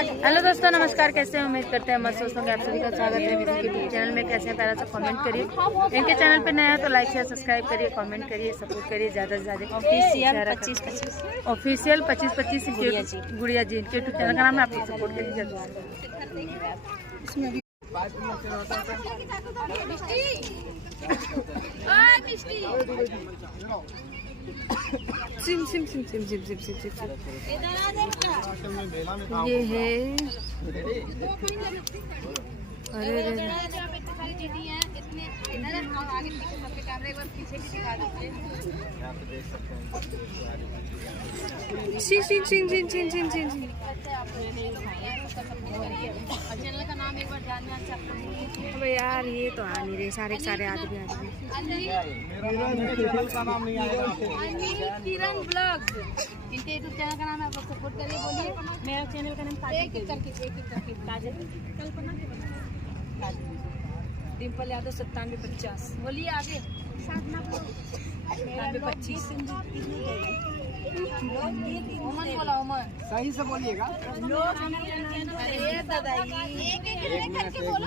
Hello दोस्तों, नमस्कार। कैसे हैं? उम्मीद करते हैं मस्त दोस्तों के आप सभी का स्वागत है मेरे यूट्यूब चैनल में। कैसे हैं? प्यारा सा कमेंट करिए। इनके चैनल पे नया है तो लाइक शेयर सब्सक्राइब करिए, कमेंट करिए, सपोर्ट करिए ज़्यादा से ज़्यादा। ऑफिशियल 25-25 गुड़िया जी इनके यूट्यूब चैनल का नाम है। आप लोग सपोर्ट करिए ज़्यादा से SIM SIM SIM SIM SIM SIM SIM SIM. ये है अरे सिन सिन सिन सिन सिन सिन सिन। चैनल का नाम एक बार जानना चाहते हैं। अब यार ये तो आ नहीं रहे सारे आदमी किरण ब्लॉग्स, इनके यूट्यूब चैनल का नाम है। आप लोग सपोर्ट करिए। बोलिए मेरा चैनल का नाम एक एक करके काजल कल्पना डिम्पल यादव 9750। बोलिए आगे। 9725। ओमन बोला, ओमन सही से बोलिएगा। अरे दादा एक एक करके बोलो।